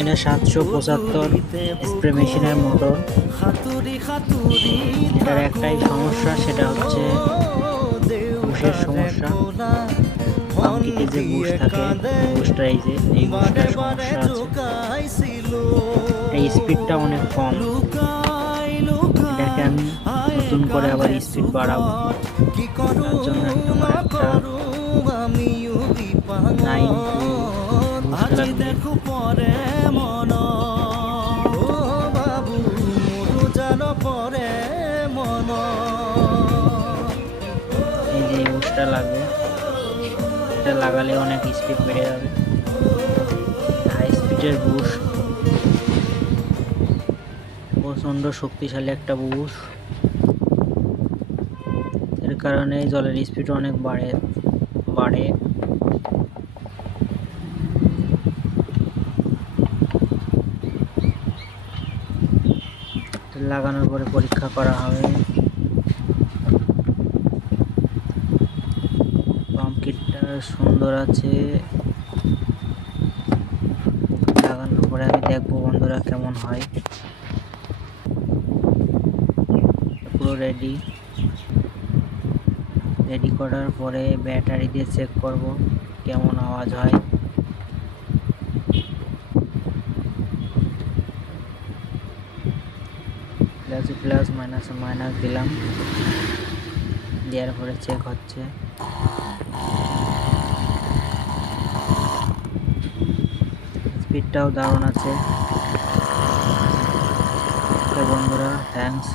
এটা 775 স্প্রে মেশিনের মোটর। এটার একটাই সমস্যা, সেটা হচ্ছে বুশের সমস্যা। পাম্পটিতে যে বুশ থাকে, বুশটা এই বুশটার সমস্যা আছে। এই স্পিডটা অনেক কম। এটাকে আমি নতুন করে আবার স্পিড বাড়াবো, তার জন্য আমার একটা 9 বুশ লাগবে। এই যে বুশটা লাগবে, এটা লাগালে অনেক স্পিড বেড়ে যাবে। হাই স্পিডের বুশ, প্রচণ্ড শক্তিশালী একটা বুশ। এর কারণে জলের স্পিড অনেক বাড়ে। লাগানোর পরে পরীক্ষা করা হবে। পাম্প কিটটা সুন্দর আছে। লাগানোর পরে আমি দেখবো বন্ধুরা কেমন হয়। পুরো রেডি করার পরে ব্যাটারি দিয়ে চেক করব কেমন আওয়াজ হয়। প্লাস মাইনাস দিলাম, দেওয়ার পরে চেক হচ্ছে। স্পিডটাও দারুণ আছে। বন্ধুরা, থ্যাঙ্কস।